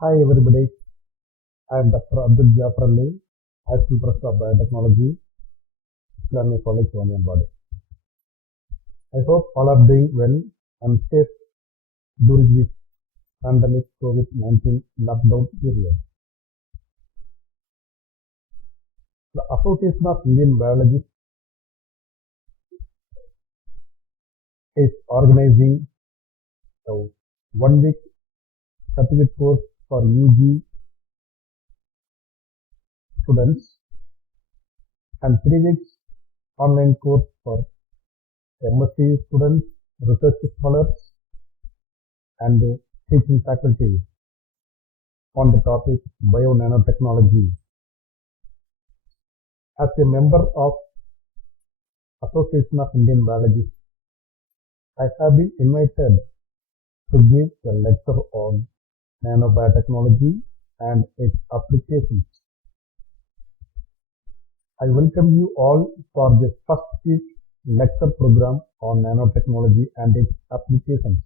Hi everybody, I am Dr. Abdul Jafar Ali, Assistant Professor of Biotechnology, Learning College, Antibody. I hope all are doing well and safe during this pandemic COVID-19 lockdown period. The Association of Indian Biologists is organizing a 1-week certificate course for UG students and 3 weeks online course for MSc students, research scholars and teaching faculty on the topic Bio-nanotechnology. As a member of Association of Indian Biologists, I have been invited to give a lecture on nanobiotechnology and its applications. I welcome you all for this first week lecture program on nanotechnology and its applications.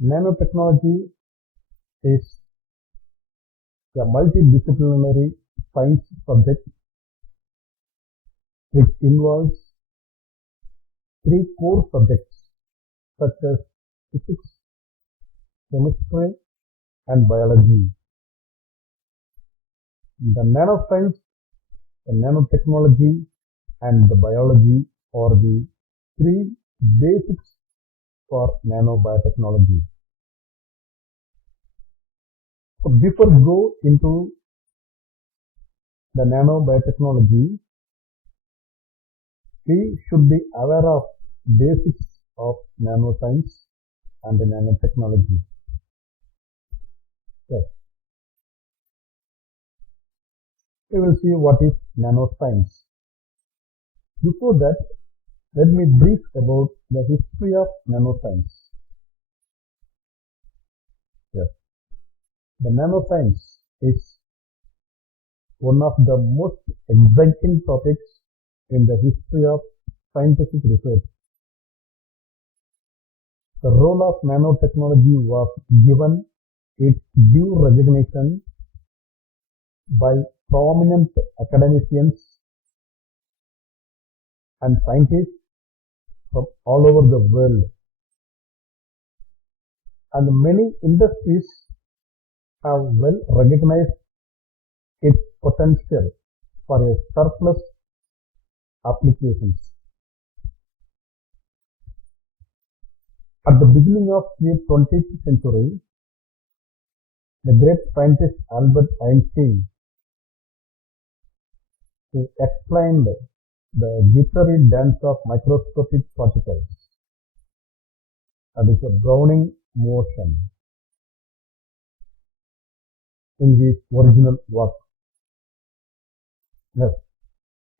Nanotechnology is a multidisciplinary science subject which involves 3 core subjects such as physics, chemistry and biology. The nanoscience, the nanotechnology and the biology are the 3 basics for nanobiotechnology. So before we go into the nanobiotechnology, we should be aware of basics of nanoscience and the nanotechnology. Yes. We will see what is nanoscience. Before that, let me brief about the history of nanoscience. Yes. The nanoscience is one of the most exciting topics in the history of scientific research. The role of nanotechnology was given its due recognition by prominent academicians and scientists from all over the world. And many industries have well recognized its potential for a surplus applications. At the beginning of the 20th century, the great scientist Albert Einstein explained the jittery dance of microscopic particles, that is a Browning motion, in his original work. Yes,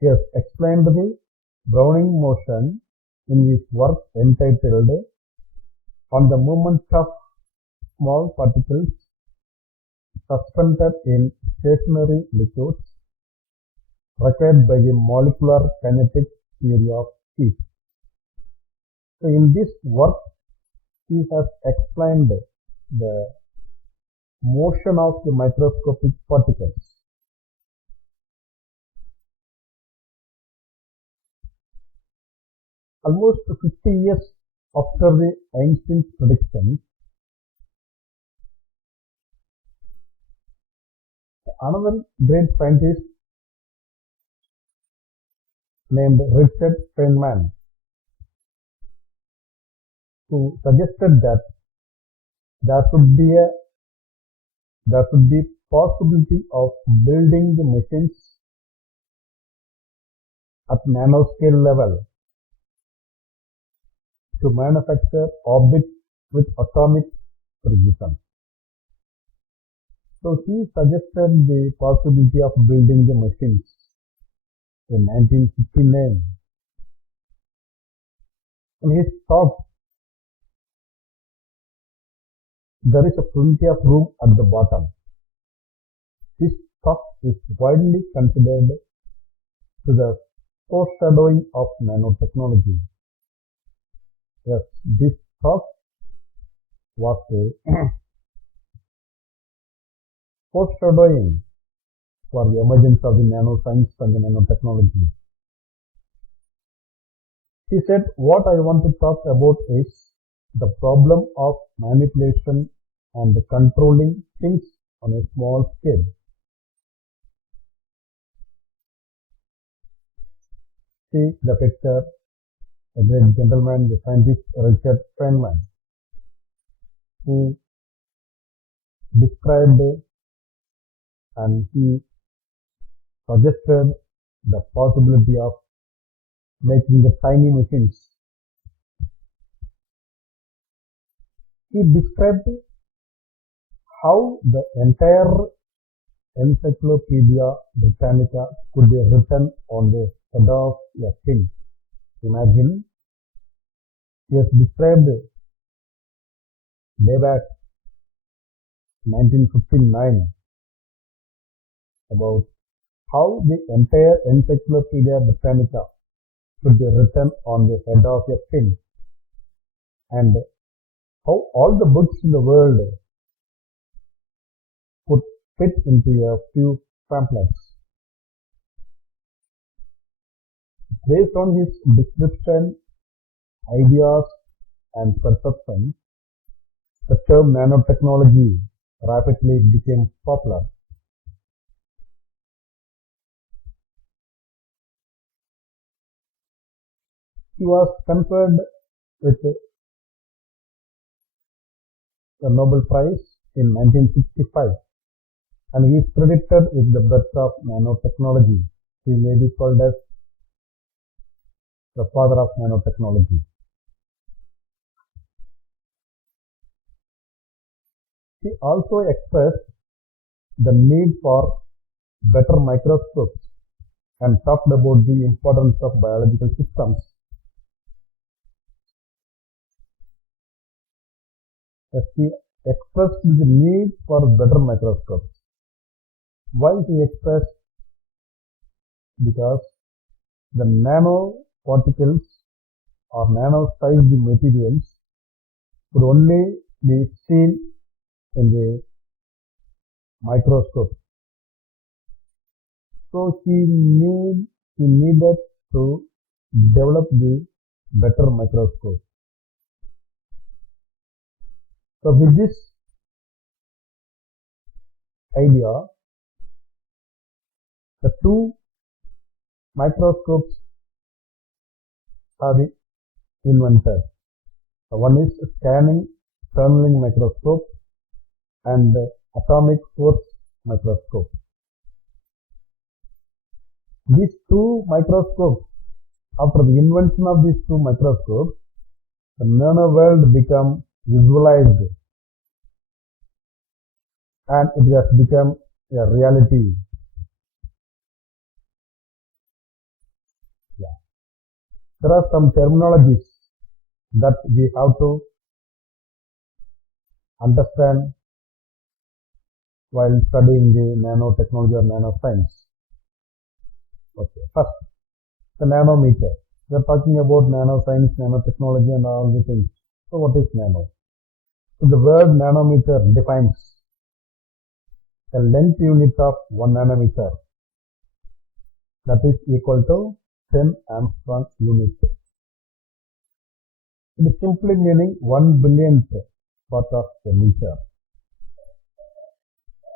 he has explained the Browning motion in his work entitled On the Movement of Small Particles Suspended in Stationary Liquids Required by the Molecular Kinetic Theory of Heat. So in this work, he has explained the motion of the microscopic particles. Almost 50 years after the Einstein's prediction, another great scientist named Richard Feynman, who suggested that there should be possibility of building the machines at nanoscale level to manufacture objects with atomic precision. So he suggested the possibility of building the machines in 1959. In his talk, there is a plenty of room at the bottom. This talk is widely considered to the foreshadowing of nanotechnology. Yes, this talk was a foreshadowing for the emergence of the nanoscience and the nanotechnology. He said, what I want to talk about is the problem of manipulation and controlling things on a small scale. See the picture, a great gentleman, the scientist Richard Feynman, who described and he suggested the possibility of making the tiny machines. He described how the entire Encyclopedia Britannica could be written on the head of a pin. Imagine, he has described way back 1959 about how the entire Encyclopedia Britannica could be written on the head of a pin, and how all the books in the world could fit into a few pamphlets. Based on his description, ideas and perception, the term nanotechnology rapidly became popular. He was conferred with the Nobel Prize in 1965, and he is credited with the birth of nanotechnology. He may be called as the father of nanotechnology. He also expressed the need for better microscopes and talked about the importance of biological systems. As he expressed the need for better microscopes. Why he expressed? Because the nanoparticles or nano-sized materials could only be seen in the microscope. So he needed to develop the better microscope. So with this idea, the two microscopes are invented. One is scanning tunneling microscope and atomic force microscope. These two microscopes, after the invention of these two microscopes, the nano world became visualized and it has become a reality. There are some terminologies that we have to understand while studying the nanotechnology or nanoscience. Okay, first, the nanometer. We are talking about nanoscience, nanotechnology and all the things. So what is nano? So the word nanometer defines the length unit of 1 nanometer, that is equal to 10 Armstrong unit. It is simply meaning 1 billionth part of a meter.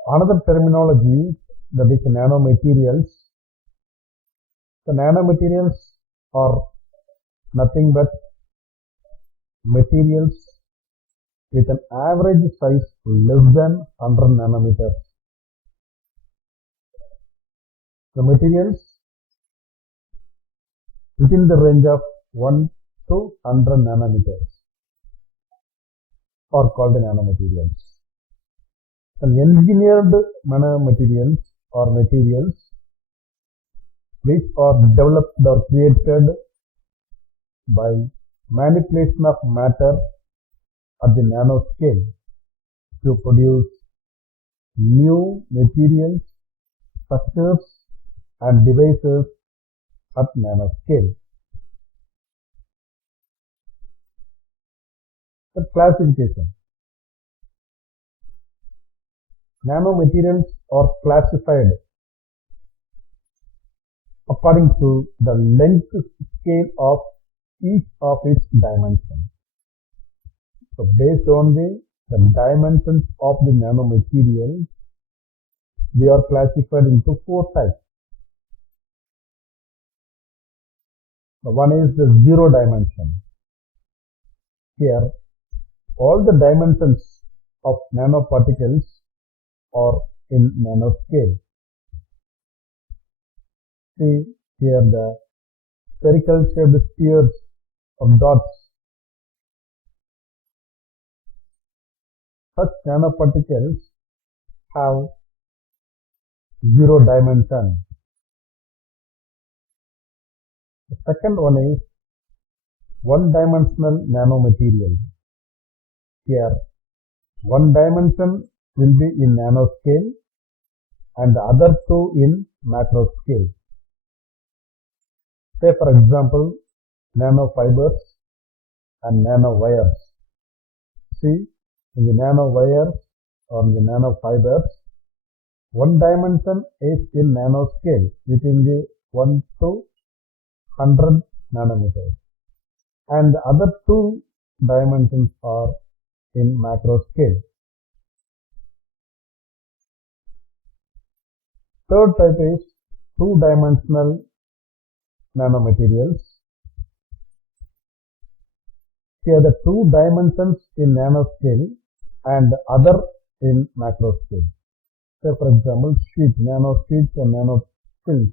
Another terminology, that is nanomaterials. The nanomaterials are nothing but materials with an average size less than 100 nanometers. The materials within the range of 1 to 100 nanometers are called nanomaterials. And engineered nanomaterials or materials which are developed or created by manipulation of matter at the nanoscale to produce new materials, structures and devices at nanoscale. The classification. Nanomaterials are classified according to the length scale of each of its dimensions. So based on the dimensions of the nanomaterial, they are classified into 4 types. The one is the 0 dimension. Here, all the dimensions of nanoparticles are in nanoscale. See here the spherical shaped spheres of dots. Such nanoparticles have 0 dimension. The second one is one-dimensional nanomaterial. Here, one dimension will be in nanoscale and the other 2 in macroscale. Say for example, nanofibers and nanowires. See, in the nanowires or in the nanofibers, one dimension is in nanoscale within the 1 to 100 nanometers, and the other 2 dimensions are in macro scale. Third type is 2-dimensional nanomaterials. Here the 2 dimensions in nanoscale and other in macro scale. Say for example, nanosheets or nanofilms.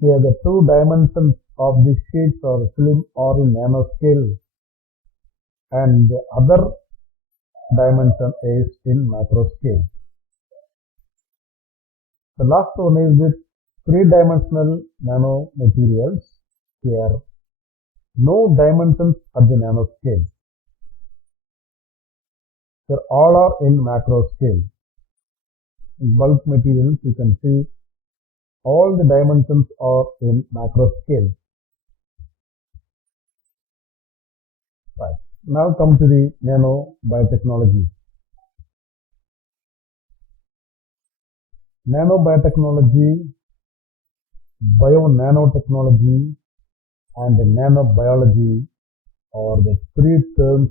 Here the 2 dimensions of the sheets or film are in nanoscale and the other dimension is in macro scale. The last one is with 3-dimensional nanomaterials. Here, no dimensions at the nanoscale. They all are in macro scale. In bulk materials, you can see all the dimensions are in macro scale. Right. Now come to the nanobiotechnology. Nanobiotechnology, Bio-nanotechnology and nanobiology are the 3 terms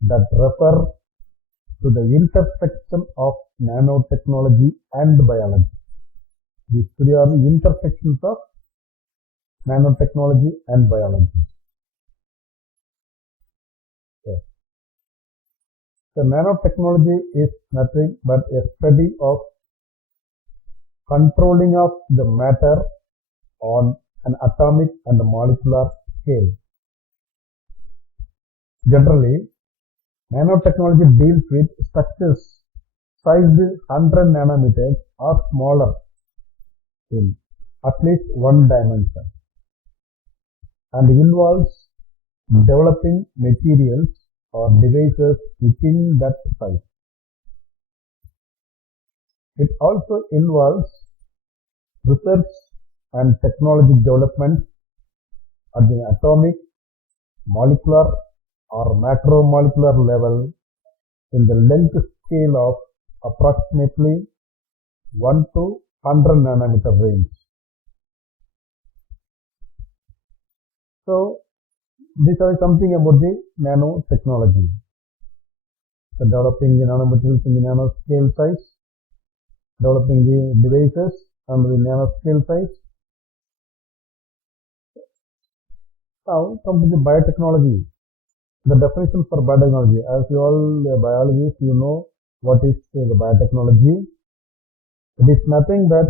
that refer to the intersection of nanotechnology and biology. These 3 are the intersections of nanotechnology and biology. Okay. So nanotechnology is nothing but a study of controlling of the matter on an atomic and molecular scale. Generally, nanotechnology deals with structures sized 100 nanometers or smaller in at least 1 dimension and involves developing materials or devices within that size. It also involves research and technology development at the atomic, molecular or macromolecular level in the length scale of approximately 1 to 100 nanometer range. So, this is something about the nanotechnology. So, developing the nanomaterials in the nanoscale size, developing the devices under the nanoscale size. Now, come to the biotechnology. The definition for biotechnology. As you all biologists, you know what is the biotechnology. It is nothing but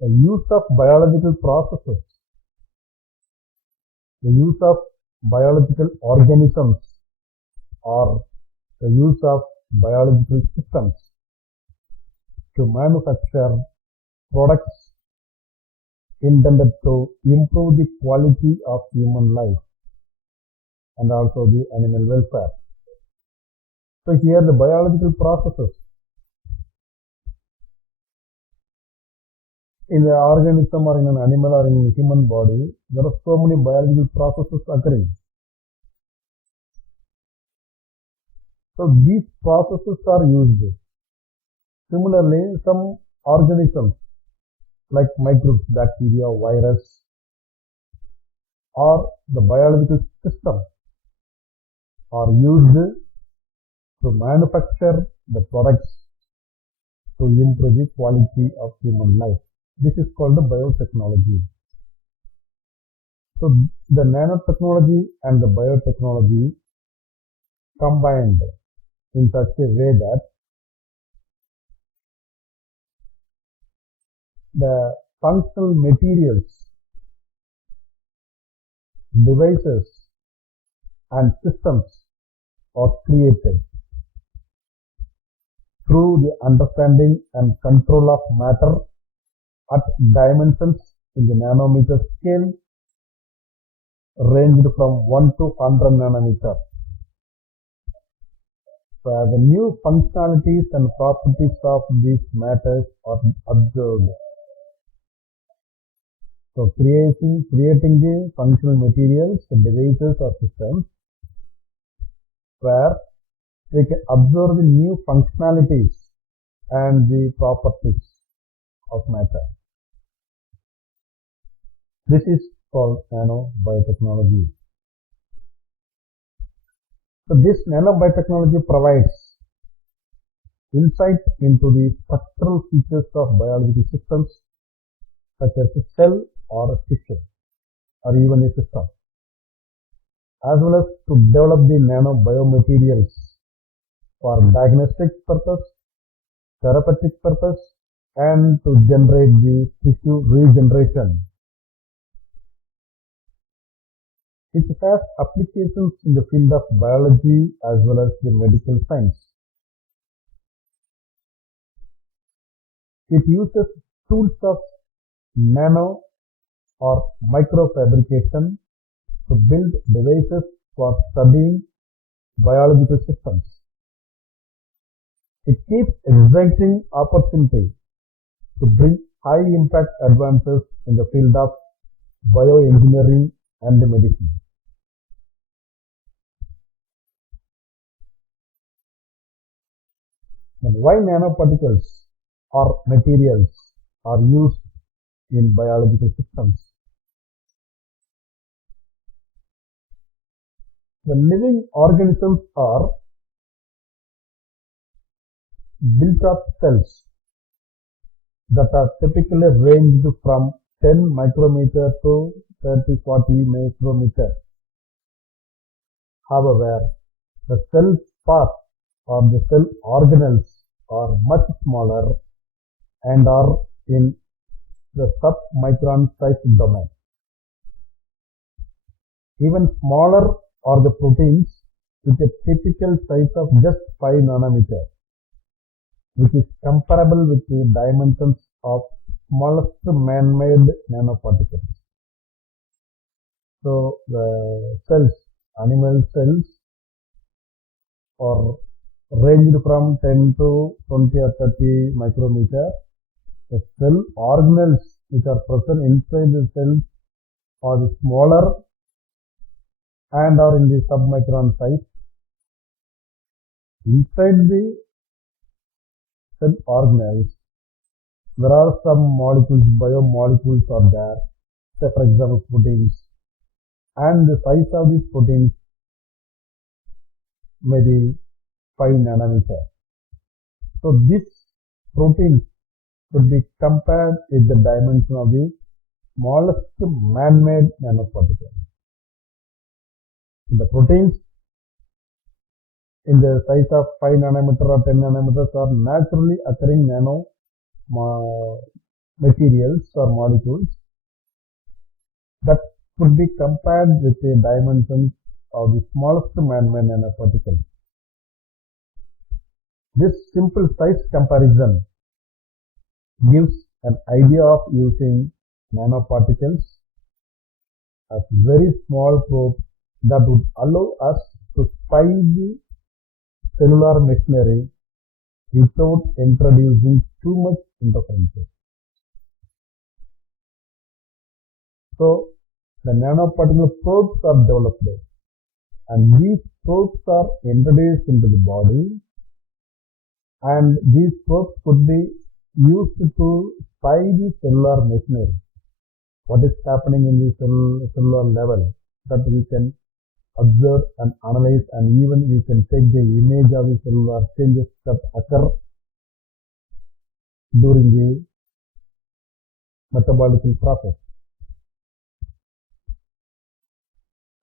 the use of biological processes, the use of biological organisms, or the use of biological systems to manufacture products intended to improve the quality of human life and also the animal welfare. So here the biological processes. In the organism or in an animal or in a human body, there are so many biological processes occurring. So these processes are used. Similarly, some organisms like microbes, bacteria, virus, or the biological system are used to manufacture the products to improve the quality of human life. This is called the biotechnology. So the nanotechnology and the biotechnology combined in such a way that the functional materials, devices and systems are created through the understanding and control of matter at dimensions in the nanometer scale ranged from 1 to 100 nanometer. So as the new functionalities and properties of these matters are observed. So creating the functional materials, devices or systems where we can observe the new functionalities and the properties of matter. This is called nanobiotechnology. So this nanobiotechnology provides insight into the structural features of biological systems such as a cell or a tissue or even a system, as well as to develop the nanobiomaterials for diagnostic purpose, therapeutic purpose, and to generate the tissue regeneration. It has applications in the field of biology as well as the medical science. It uses tools of nano or microfabrication to build devices for studying biological systems. It keeps exciting opportunity to bring high impact advances in the field of bioengineering and medicine. And why nanoparticles or materials are used in biological systems? The living organisms are built of cells that are typically ranged from 10 micrometer to 30-40 micrometer. However, the cell parts or the cell organelles are much smaller and are in the submicron size domain. Even smaller are the proteins with a typical size of just 5 nanometer, which is comparable with the dimensions of smallest man-made nanoparticles. So the cells, animal cells, are ranged from 10 to 20 or 30 micrometer. The cell organelles which are present inside the cells are smaller and are in the submicron size. Inside the cell organelles, there are some molecules, biomolecules are there, say for example proteins, and the size of these proteins may be 5 nanometer. So this protein should be compared with the dimension of the smallest man-made nanoparticle. The proteins in the size of 5 nanometer or 10 nanometers are naturally occurring nano materials or molecules that could be compared with the dimensions of the smallest man-made nanoparticle. This simple size comparison gives an idea of using nanoparticles as very small probes that would allow us to spy the cellular machinery without introducing too much interference. So the nanoparticle probes are developed, and these probes are introduced into the body, and these probes could be used to spy the cellular machinery. What is happening in the cellular level, that we can observe and analyze, and even we can take the image of the cellular changes that occur during the metabolical process.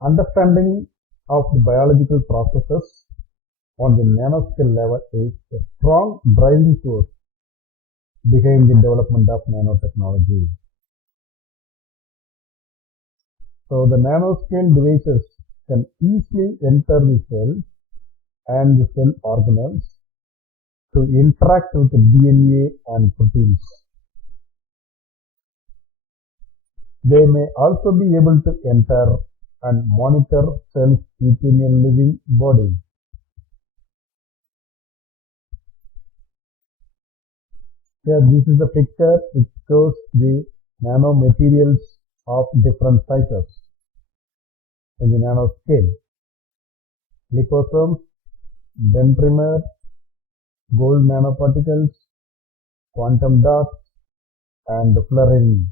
Understanding of the biological processes on the nanoscale level is a strong driving force behind the development of nanotechnology. So the nanoscale devices can easily enter the cells and the cell organelles to interact with the DNA and proteins. They may also be able to enter and monitor cells within a living body. Here, this is a picture which shows the nanomaterials of different sizes in the nanoscale. Liposomes, dendrimer, gold nanoparticles, quantum dots, and fluorine.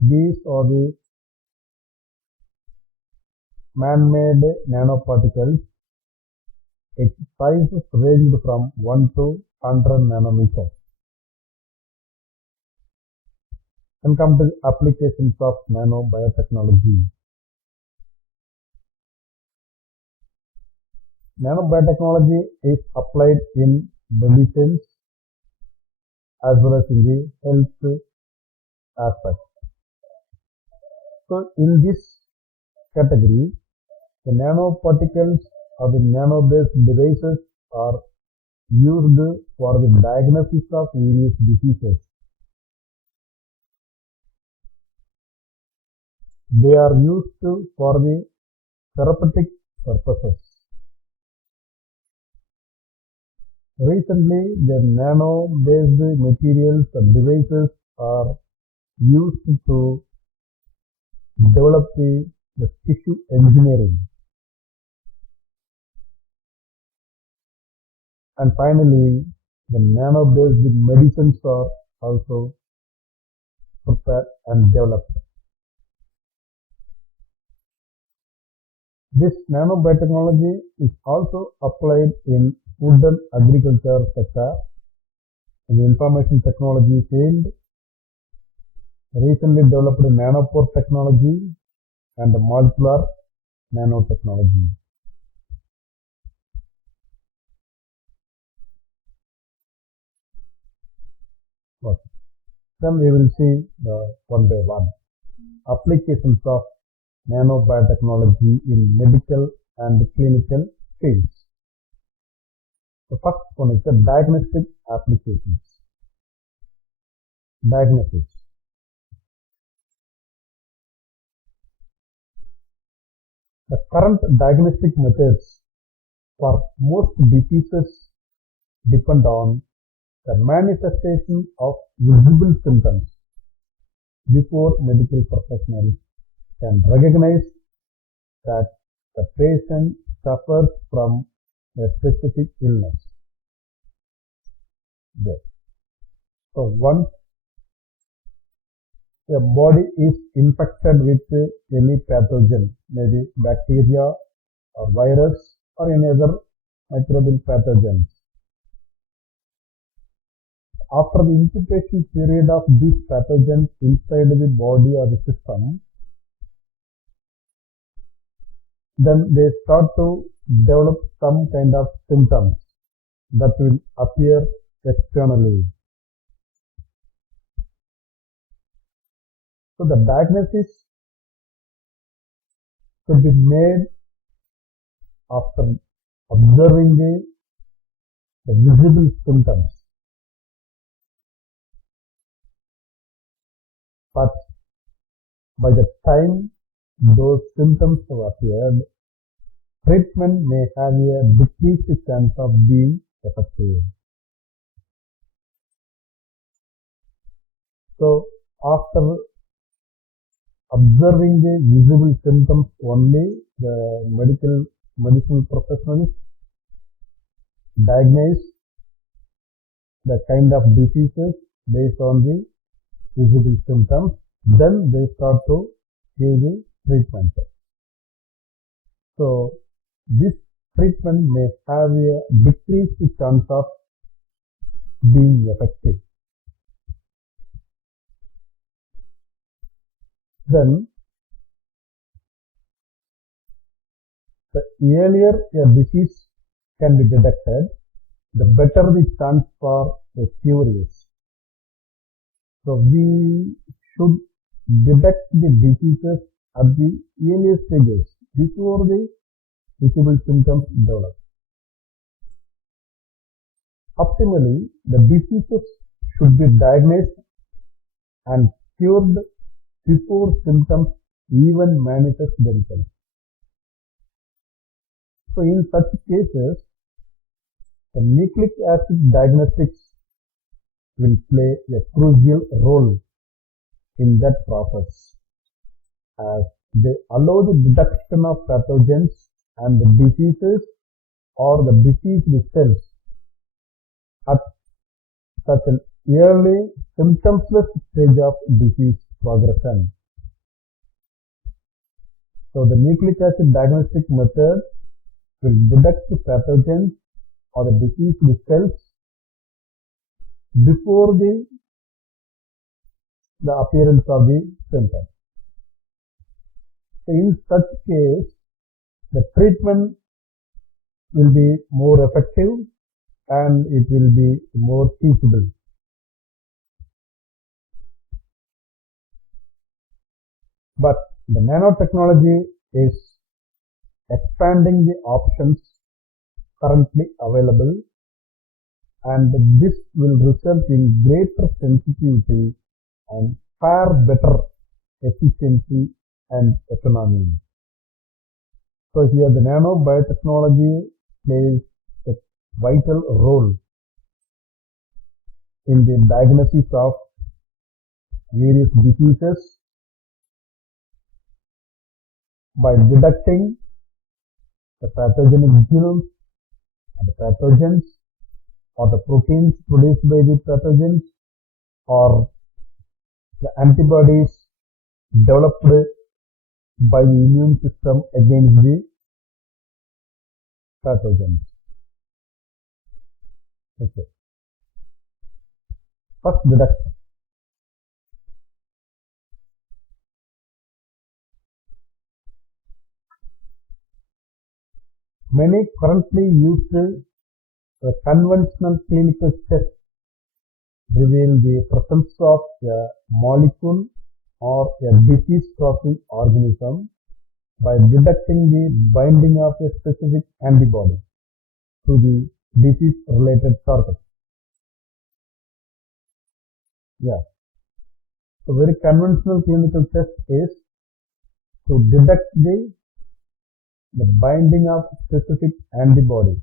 These are the man-made nanoparticles. Its sizes range from 1 to 100 nanometers. And come to the applications of nanobiotechnology. Nanobiotechnology is applied in medicines as well as in the health aspect. So in this category, the nanoparticles or the nano-based devices are used for the diagnosis of various diseases. They are used for the therapeutic purposes. Recently, the nano-based materials and devices are used to develop the tissue engineering. And finally, the nano-based medicines are also prepared and developed. This nanobiotechnology is also applied in food and agriculture sector, in the information technology field, recently developed nanopore technology and molecular nanotechnology. Okay. Then we will see one by one applications of nanobiotechnology in medical and clinical fields. The first one is the diagnostic applications. Diagnosis. The current diagnostic methods for most diseases depend on the manifestation of visible symptoms before medical professionals can recognize that the patient suffers from a specific illness. Yes. So once a body is infected with any pathogen, maybe bacteria or virus or any other microbial pathogens, after the incubation period of these pathogens inside the body or the system, then they start to develop some kind of symptoms that will appear externally. So the diagnosis should be made after observing the visible symptoms. But by the time those symptoms have appeared, treatment may have a decreased chance of being effective. So after observing the visible symptoms only, the medical professionals diagnose the kind of diseases based on the visible symptoms. Then they start to give the treatment. So this treatment may have a decreased chance of being effective. Then the earlier a disease can be detected, the better the chance for a cure is. So we should detect the diseases at the earlier stages before the visible symptoms develop. Optimally, the diseases should be diagnosed and cured before symptoms even manifest themselves. So in such cases, the nucleic acid diagnostics will play a crucial role in that process, as they allow the detection of pathogens and the diseases or the diseased cells at such an early symptomless stage of disease progression. So the nucleic acid diagnostic method will detect the pathogens or the diseased cells before the appearance of the symptoms. So in such case, the treatment will be more effective and it will be more feasible. But the nanotechnology is expanding the options currently available, and this will result in greater sensitivity and far better efficiency and economy. So here the nanobiotechnology plays a vital role in the diagnosis of various diseases by detecting the pathogenic genomes, the pathogens, or the proteins produced by the pathogens, or the antibodies developed by the immune system against the pathogens. Okay. First, detection. Many currently used conventional clinical tests reveal the presence of a molecule or a disease-causing organism by detecting the binding of a specific antibody to the disease-related target. So very conventional clinical test is to detect the binding of specific antibodies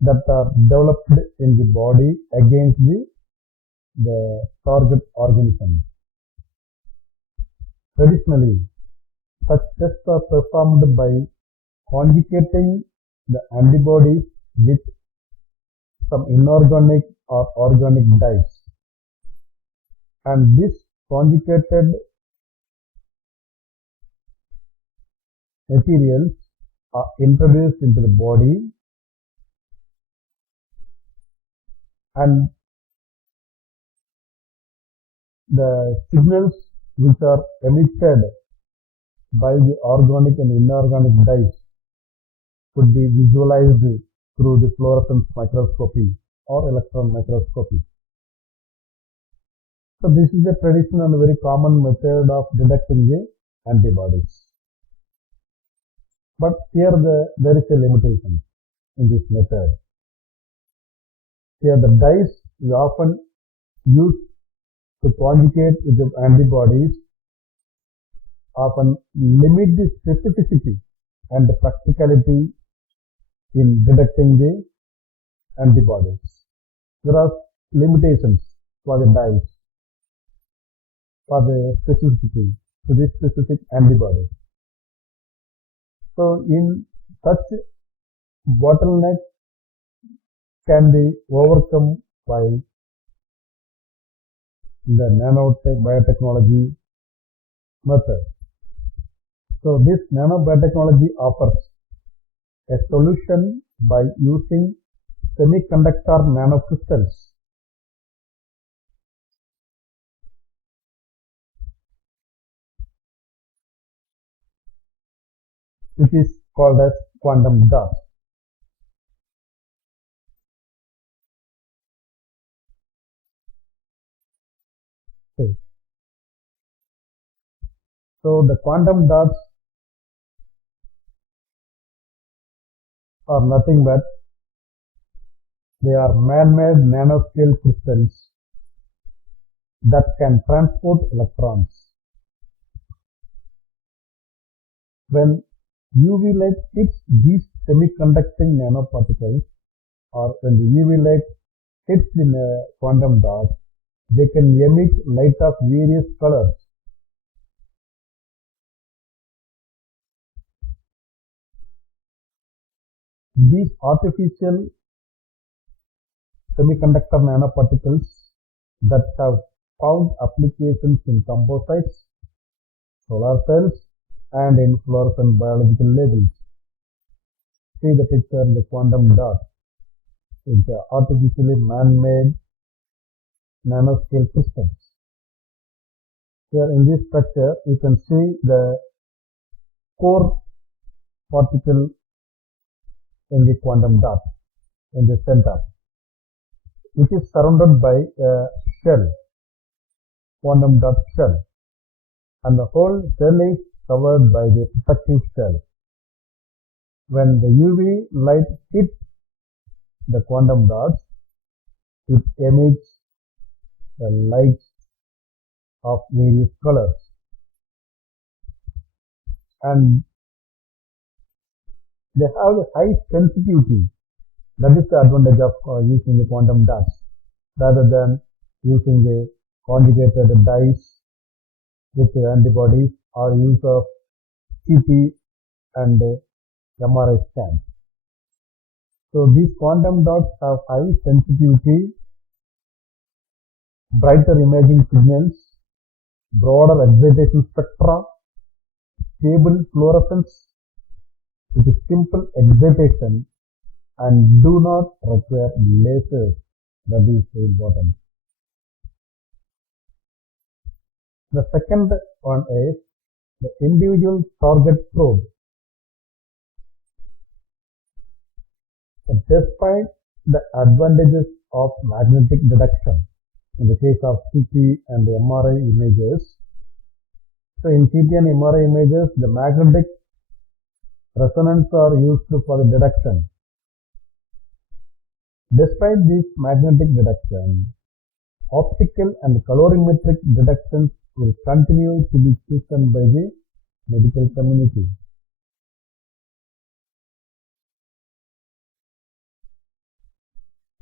that are developed in the body against the target organism. Traditionally, such tests are performed by conjugating the antibodies with some inorganic or organic dyes, and this conjugated materials are introduced into the body, and the signals which are emitted by the organic and inorganic dyes could be visualized through the fluorescence microscopy or electron microscopy. So this is a traditional and very common method of detecting the antibodies. But here there is a limitation in this method. Here the dyes is often used to conjugate with the antibodies often limit the specificity and the practicality in detecting the antibodies. There are limitations for the dyes. for the specificity to this specific antibody. So in such bottleneck can be overcome by the nanotech biotechnology method. So this nanobiotechnology offers a solution by using semiconductor nanocrystals which is called as quantum dots. Okay. So the quantum dots are nothing but they are man-made nanoscale crystals that can transport electrons. When UV light hits these semiconducting nanoparticles, or when the UV light hits in a quantum dot, they can emit light of various colors. These artificial semiconductor nanoparticles that have found applications in composites, solar cells, and in fluorescent biological labels. See the picture, the quantum dot. It's artificially man-made nanoscale systems. Here in this structure, you can see the core particle in the quantum dot in the center, which is surrounded by a shell, quantum dot shell, and the whole shell is covered by the protective shell. When the UV light hits the quantum dots, it emits the light of various colors, and they have a high sensitivity. That is the advantage of using the quantum dots rather than using a conjugated dyes with antibodies or use of CT and MRI scans. So these quantum dots have high sensitivity, brighter imaging signals, broader excitation spectra, stable fluorescence with a simple excitation, and do not require lasers. That is very important. The second one is the individual target probe. Despite the advantages of magnetic detection in the case of CT and MRI images, so in CT and MRI images, the magnetic resonance are used for the detection. Despite this magnetic detection, optical and colorimetric detections will continue to be chosen by the medical community.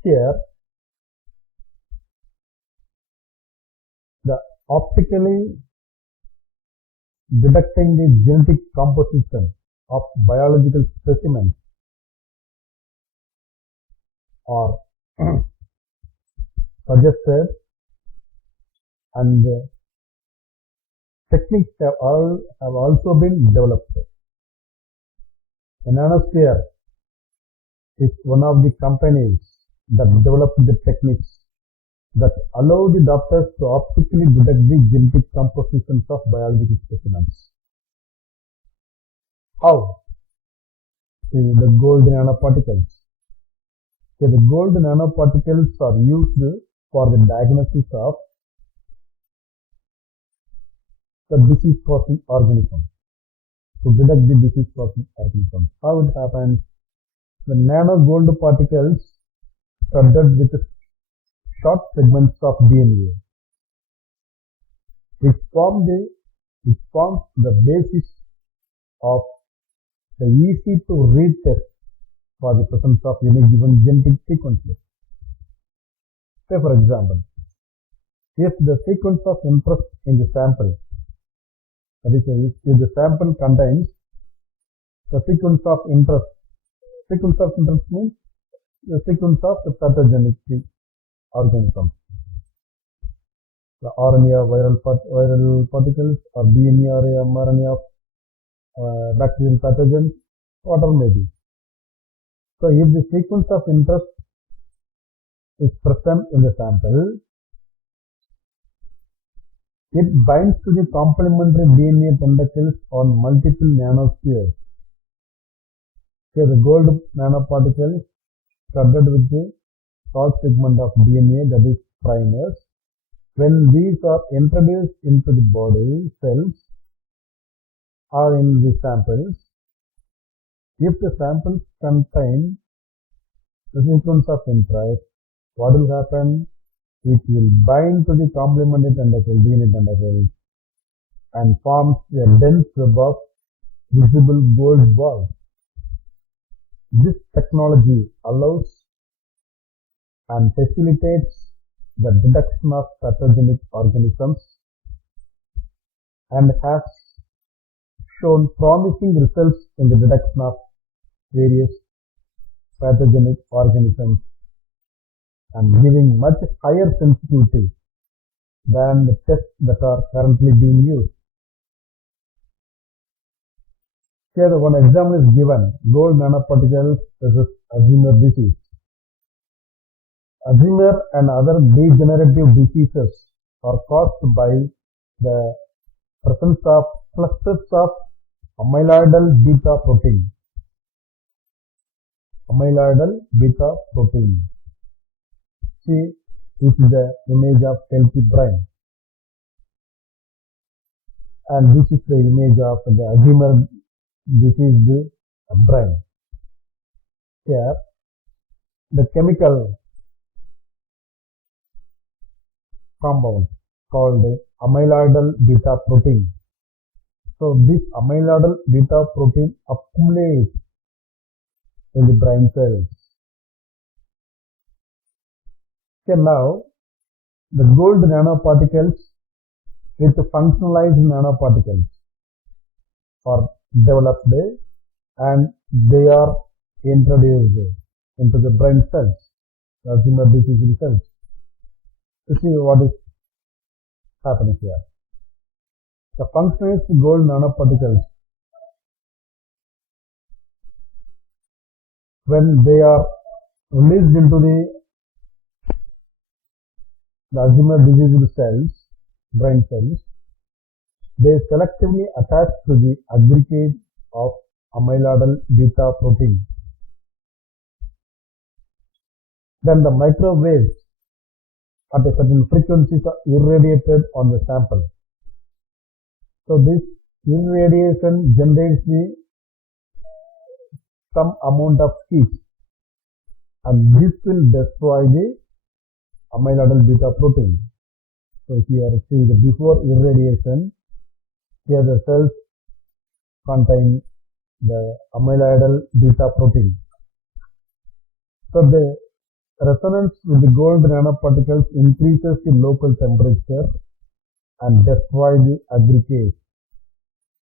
Here, the optically detecting the genetic composition of biological specimens are suggested, and techniques have also been developed. The Nanosphere is one of the companies that developed the techniques that allow the doctors to optically detect the genetic compositions of biological specimens. How? See, the gold nanoparticles. So the gold nanoparticles are used for the diagnosis of the disease-causing organism, to detect the disease-causing organism. How it happens? The nano gold particles studded with short segments of DNA, which forms the basis of the easy-to-read test for the presence of any given genetic sequences. Say, for example, if the sequence of interest in the sample, that is, if the sample contains the sequence of interest means the sequence of the pathogenic organisms, the RNA of viral particles, or DNA or mRNA of bacterial pathogens, whatever may be. So, if the sequence of interest is present in the sample, it binds to the complementary DNA tentacles on multiple nanospheres. Here, the gold nanoparticles studded with the short segment of DNA, that is primers. When these are introduced into the body cells or in the samples, if the samples contain the sequence of interest, what will happen? It will bind to the complementary tentacle, DNA tentacles, and forms a dense web of visible gold balls. This technology allows and facilitates the detection of pathogenic organisms and has shown promising results in the detection of various pathogenic organisms and giving much higher sensitivity than the tests that are currently being used. Here one example is given, gold nanoparticles versus Alzheimer's disease. Alzheimer's and other degenerative diseases are caused by the presence of clusters of amyloidal beta protein. Amyloidal beta protein. See, this is the image of healthy brain. And this is the image of the Alzheimer's disease brain. Here, the chemical compound called amyloidal beta protein. So, this amyloidal beta protein accumulates in the brain cells. Okay, now, the gold nanoparticles with functionalized nanoparticles are developed and they are introduced into the brain cells, Alzheimer's disease cells. To see what is happening here. The functionalized gold nanoparticles, when they are released into the Alzheimer's disease cells, brain cells, they selectively attach to the aggregate of amyloidal beta protein. Then the microwaves at a certain frequencies are irradiated on the sample. So this irradiation generates some amount of heat, and this will destroy the amyloidal beta protein. So here see the before irradiation, here the cells contain the amyloidal beta protein. So the resonance with the gold nanoparticles increases the local temperature and destroy the aggregate.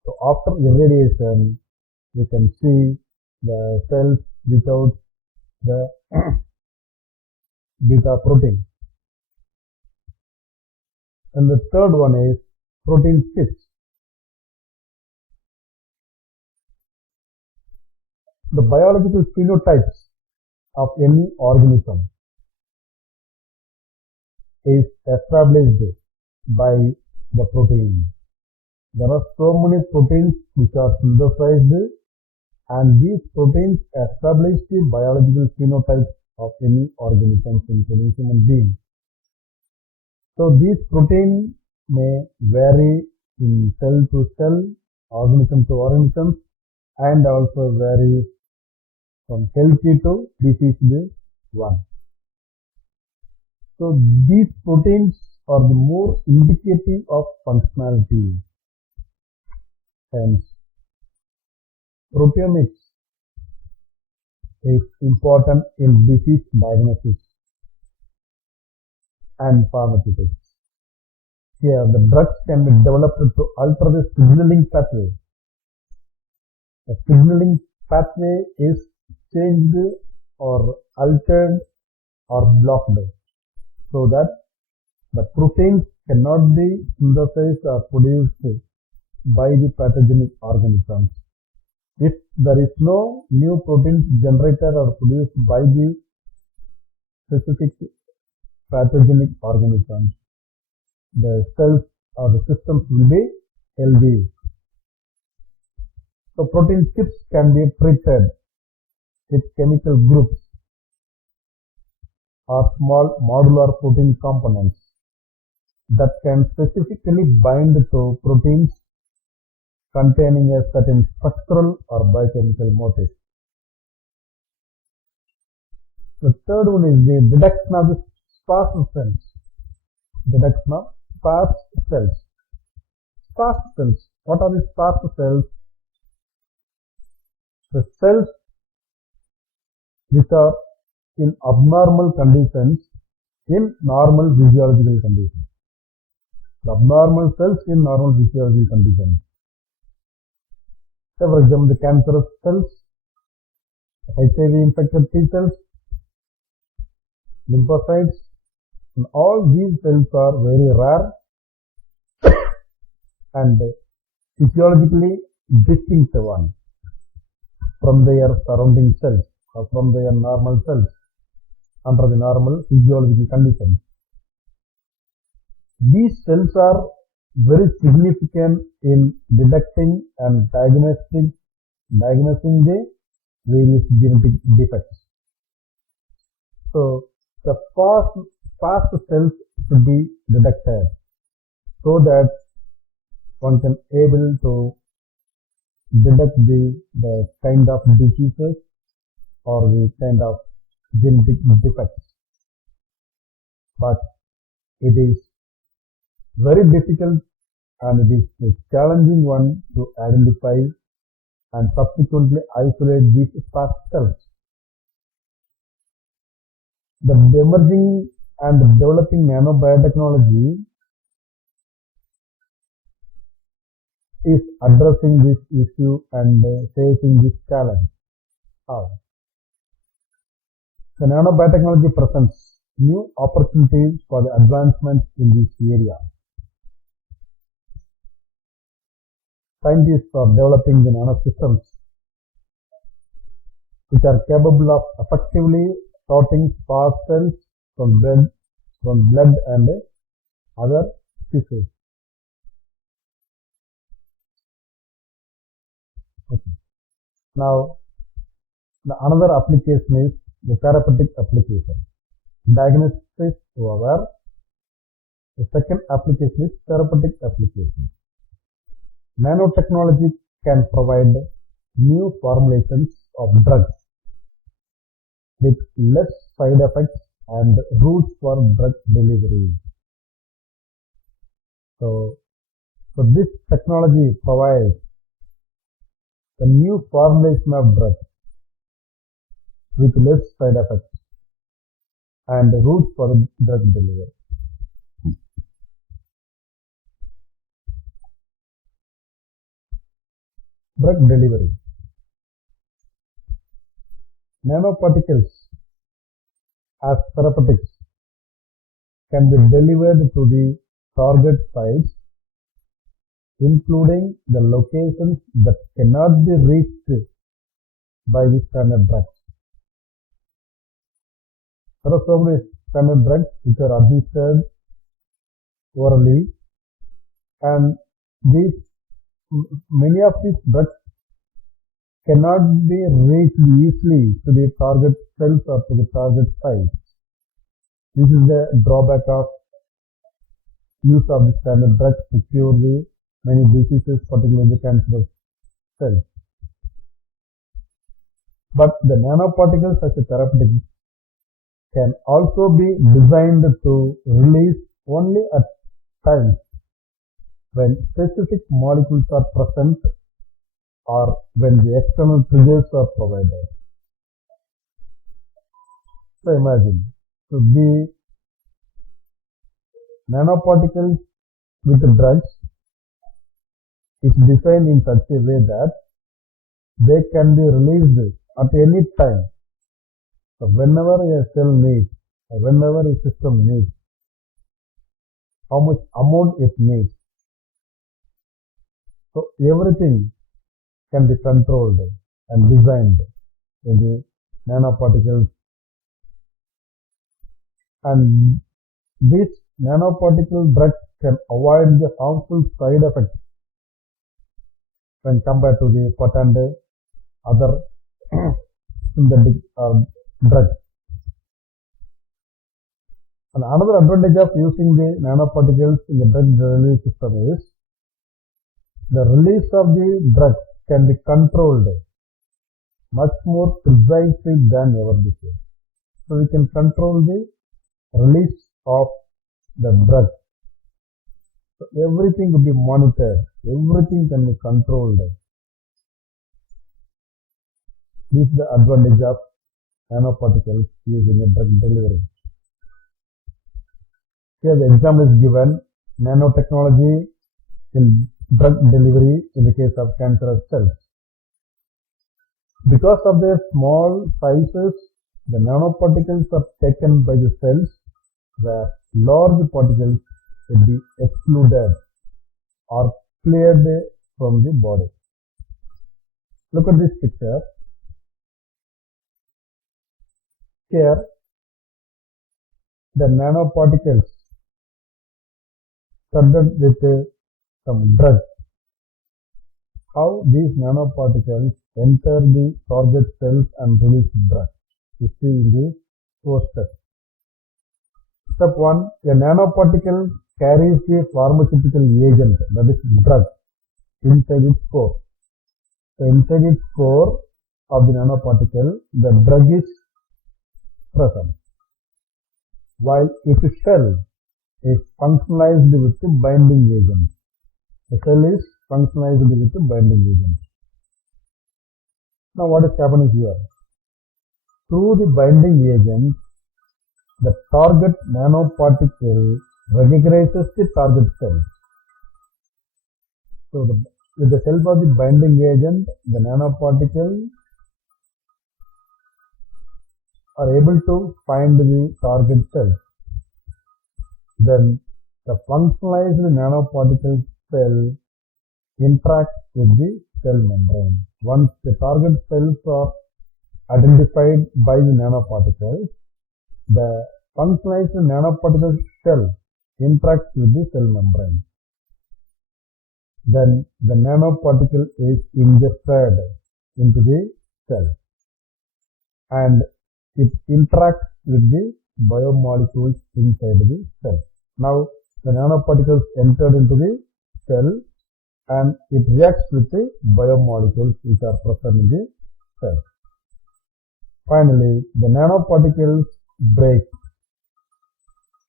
So after irradiation, you can see the cells without the beta protein. And the third one is protein shifts. The biological phenotypes of any organism is established by the protein. There are so many proteins which are synthesized, and these proteins establish the biological phenotypes of any organism, including human beings. So these proteins may vary in cell to cell, organism to organism, and also vary from healthy to diseased one. So these proteins are the more indicative of functionality. Hence, proteomics is important in disease diagnosis and pharmaceutics. Here, the drugs can be developed to alter the signaling pathway. The signaling pathway is changed or altered or blocked so that the proteins cannot be synthesized or produced by the pathogenic organisms. If there is no new protein generated or produced by the specific pathogenic organisms, the cells or the systems will be healthy. So protein chips can be treated with chemical groups or small modular protein components that can specifically bind to proteins containing a certain structural or biochemical motif. The third one is the detection of the sparse cells. Detection of sparse cells. Sparse cells. What are the sparse cells? The cells which are in abnormal conditions in normal physiological conditions. The abnormal cells in normal physiological conditions. So for example, the cancerous cells, HIV infected T cells, lymphocytes, and all these cells are very rare and physiologically distinct one from their surrounding cells or from their normal cells under the normal physiological conditions. These cells are very significant in detecting and diagnosing the various genetic defects. So the sparse cells should be detected so that one can able to detect the kind of diseases or the kind of genetic defects. But it is very difficult and it is a challenging one to identify and subsequently isolate these sparse cells. The emerging and developing nanobiotechnology is addressing this issue and facing this challenge. How? The nanobiotechnology presents new opportunities for the advancement in this area. Scientists are developing the nanosystems which are capable of effectively sorting sparse cells from blood and other tissues. Okay. Now, another application is the therapeutic application. Diagnostics over. The second application is therapeutic application. Nanotechnology can provide new formulations of drugs with less side effects and routes for drug delivery. So this technology provides the new formulation of drugs with less side effects and routes for drug delivery. Drug delivery. Nanoparticles as therapeutics can be delivered to the target sites, including the locations that cannot be reached by the standard drugs. There are so many standard drugs which are administered orally, and many of these drugs cannot be reached easily to the target cells or to the target sites. This is the drawback of use of the standard drugs to cure the many diseases, particularly the cancerous cells. But the nanoparticles as a therapeutic can also be designed to release only at times when specific molecules are present or when the external triggers are provided. So imagine, the nanoparticles with drugs is designed in such a way that they can be released at any time. So whenever a cell needs, or whenever a system needs, how much amount it needs. So everything can be controlled and designed in the nanoparticles, and these nanoparticle drugs can avoid the harmful side effects when compared to the potent other synthetic drugs. And another advantage of using the nanoparticles in the drug delivery system is the release of the drug can be controlled much more precisely than ever before. So we can control the release of the drug. So everything will be monitored, everything can be controlled. This is the advantage of nanoparticles used in a drug delivery. Here the example is given: nanotechnology in drug delivery in the case of cancerous cells. Because of their small sizes, the nanoparticles are taken by the cells where large particles will be excluded or cleared from the body. Look at this picture. Here, the nanoparticles studded with some drugs. How these nanoparticles enter the target cells and release drugs. You see in the fourth step. Step 1. A nanoparticle carries the pharmaceutical agent, that is drug, inside its core. So inside its core of the nanoparticle, the drug is present, while its cell is functionalized with the binding agent. The cell is functionalized with the binding agent. Now what is happening here? Through the binding agent, the target nanoparticle recognizes the target cell. So with the help of the binding agent, the nanoparticle are able to find the target cell. Then the functionalized nanoparticle cell interacts with the cell membrane. Once the target cells are identified by the nanoparticles, the functionalized nanoparticle cell interacts with the cell membrane. Then the nanoparticle is ingested into the cell and it interacts with the biomolecules inside the cell. Now the nanoparticles entered into the cell and it reacts with the biomolecules which are present in the cell. Finally, the nanoparticles break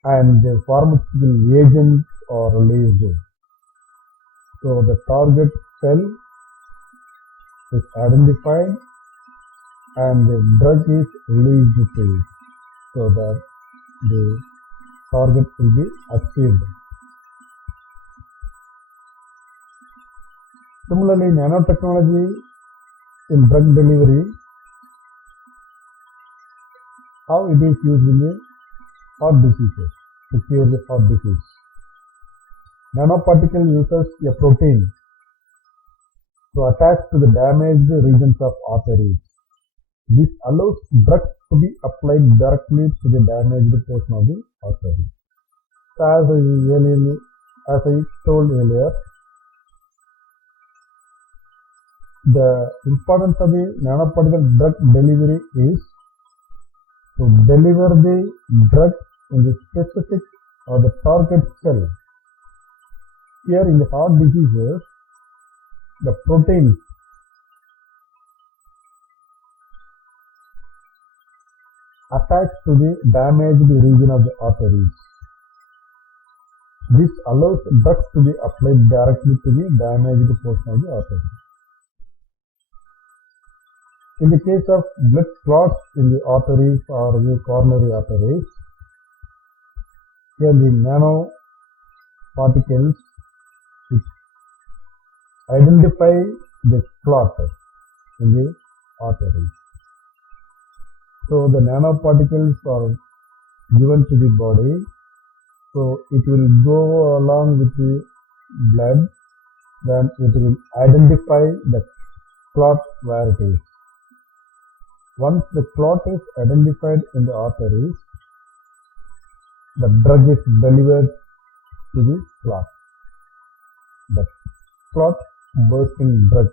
and the pharmaceutical agents are released. So the target cell is identified and the drug is released to it so that the target will be achieved. Similarly, nanotechnology in drug delivery, how it is used in the heart diseases, to cure the heart disease. Nanoparticle uses a protein to attach to the damaged regions of arteries. This allows drugs to be applied directly to the damaged portion of the artery. So as I told earlier, the importance of the nanoparticle drug delivery is to deliver the drug in the specific or the target cell. Here in the heart diseases, the proteins attach to the damaged region of the arteries. This allows drugs to be applied directly to the damaged portion of the artery. In the case of blood clots in the arteries or the coronary arteries, here the nanoparticles which identify the clot in the artery. So the nanoparticles are given to the body, so it will go along with the blood, then it will identify the clot where it is. Once the clot is identified in the arteries, the drug is delivered to the clot. The clot bursting drug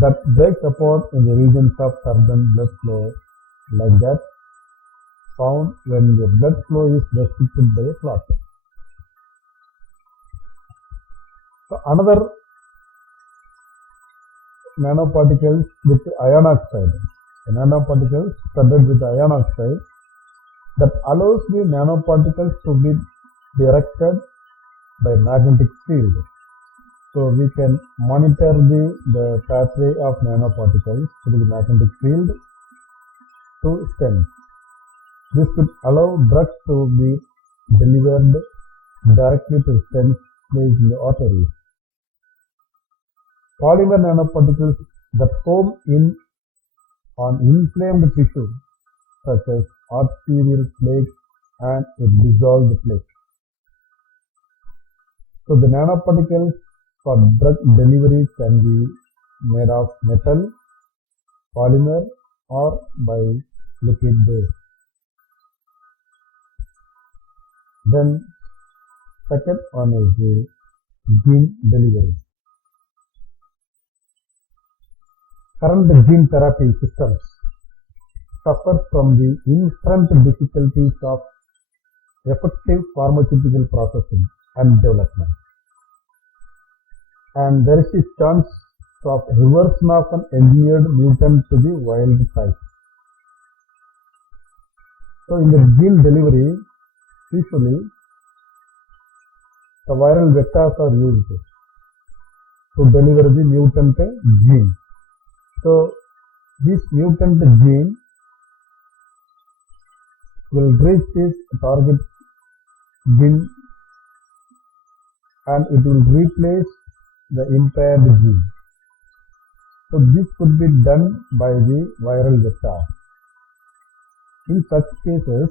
that breaks apart in the regions of certain blood flow, like that found when the blood flow is restricted by a clot. So another nanoparticles with iron oxide, a nanoparticle studded with iron oxide that allows the nanoparticles to be directed by magnetic field. So we can monitor the pathway of nanoparticles through the magnetic field to stems. This could allow drugs to be delivered directly to stems placed in the arteries. Polymer nanoparticles that home in on inflamed tissue such as arterial plaques and a dissolved plaque. So the nanoparticles for drug delivery can be made of metal, polymer, or by liquid base. Then second one is the gene delivery. Current gene therapy systems suffer from the inherent difficulties of effective pharmaceutical processing and development. And there is a chance of reversion of an engineered mutant to the wild type. So in the gene delivery, usually the viral vectors are used to deliver the mutant gene. So this mutant gene will reach this target gene and it will replace the impaired gene. So this could be done by the viral vector. In such cases,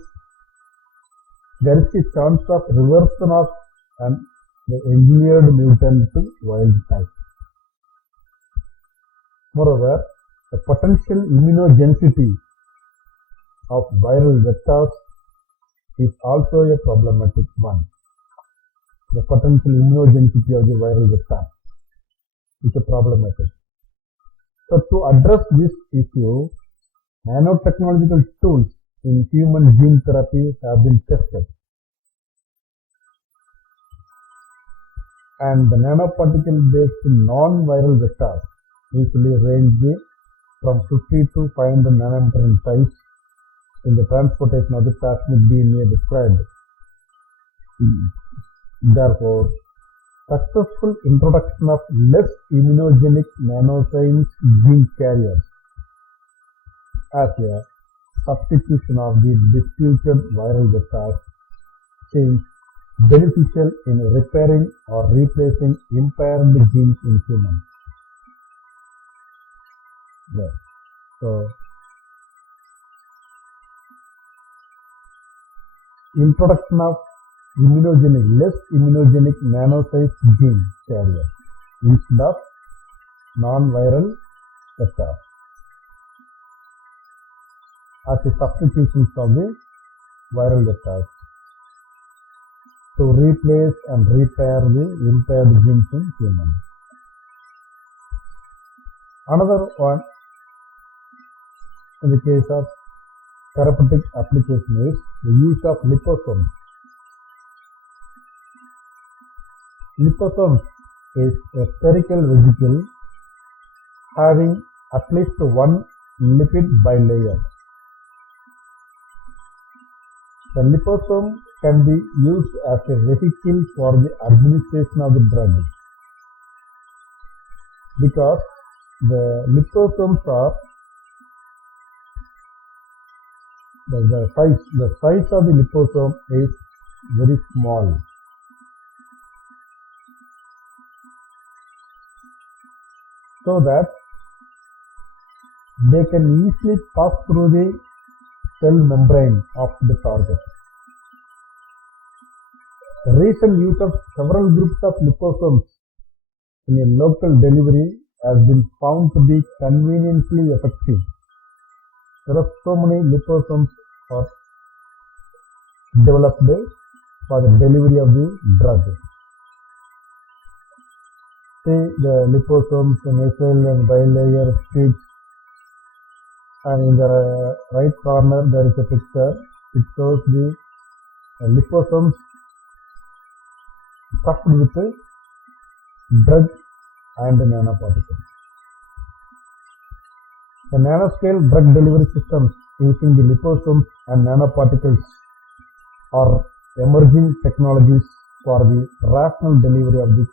there is a chance of reversion of the engineered mutant to wild type. Moreover, the potential immunogenicity of viral vectors is also a problematic one. The potential immunogenicity of the viral vector is a problematic. So to address this issue, nanotechnological tools in human gene therapy have been tested. And the nanoparticle-based non-viral vectors usually range from 50 to 500 nanometer in size in the transportation of the plasmid DNA described. Therefore, successful introduction of less immunogenic nanoscience gene carriers as a substitution of the disputed viral vectors seems beneficial in repairing or replacing impaired genes in humans. Yeah. So, introduction of less immunogenic nano-sized gene carrier instead of non-viral vectors as a substitution for the viral vectors to replace and repair the impaired genes in humans. Another one in the case of therapeutic application is the use of liposomes. Liposome is a spherical vesicle having at least one lipid bilayer. The liposome can be used as a vehicle for the administration of the drug because the liposomes are the size of the liposome is very small. so that they can easily pass through the cell membrane of the target. Recent use of several groups of liposomes in a local delivery has been found to be conveniently effective. There are so many liposomes are developed for the delivery of the drug. See the liposomes, nasal and bilayer sheets, and in the right corner there is a picture. It shows the liposomes stuffed with drug and nanoparticles. The nanoscale drug delivery systems using the liposomes and nanoparticles are emerging technologies for the rational delivery of the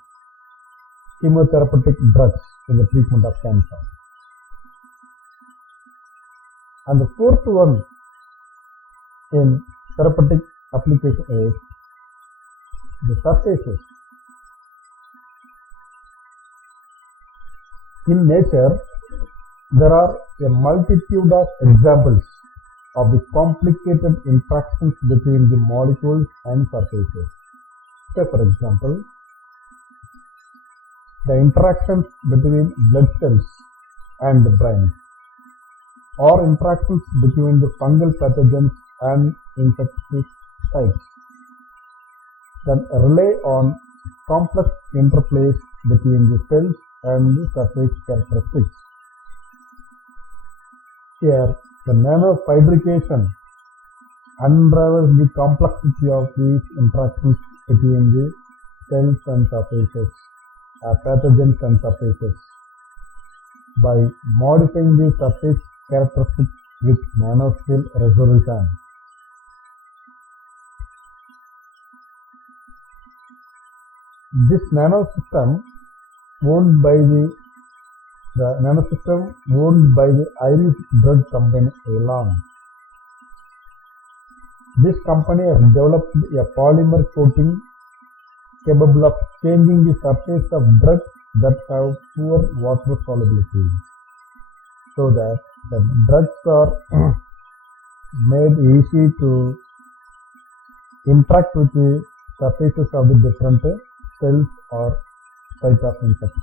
chemotherapeutic drugs in the treatment of cancer. And the fourth one in therapeutic application is the surfaces. In nature, there are a multitude of examples of the complicated interactions between the molecules and surfaces. Say, for example, the interactions between blood cells and the brain, or interactions between the fungal pathogens and insecticides that rely on complex interplays between the cells and the surface characteristics. Here, the nanofabrication unravels the complexity of these interactions between the cells and surfaces, pathogens and surfaces, by modifying the surface characteristics with nanoscale resolution. This nanosystem owned by the nanosystem owned by the Irish drug company Cellular. This company has developed a polymer coating capable of changing the surface of drugs that have poor water solubility, so that the drugs are made easy to interact with the surfaces of the different cells or site of infection.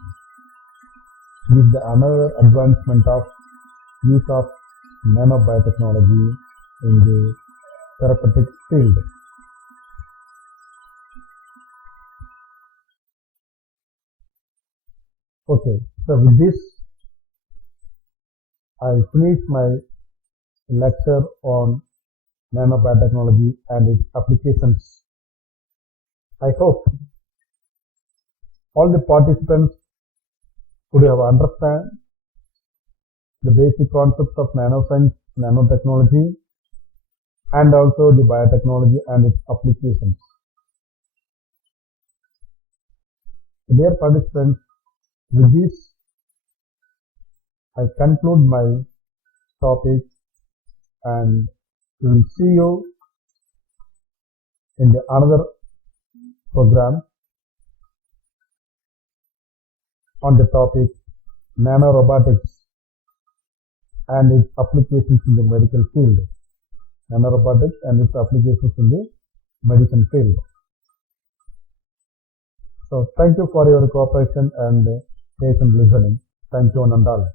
This is another advancement of use of nanobiotechnology in the therapeutic field. Okay, so with this, I finish my lecture on nanobiotechnology and its applications. I hope all the participants would have understand the basic concepts of nanoscience, nanotechnology, and also the biotechnology and its applications. Dear participants, with this, I conclude my topic, and we will see you in the another program on the topic nanorobotics and its applications in the medical field. Nanorobotics and its applications in the medicine field. So thank you for your cooperation and patient listening. Thank you, one and all.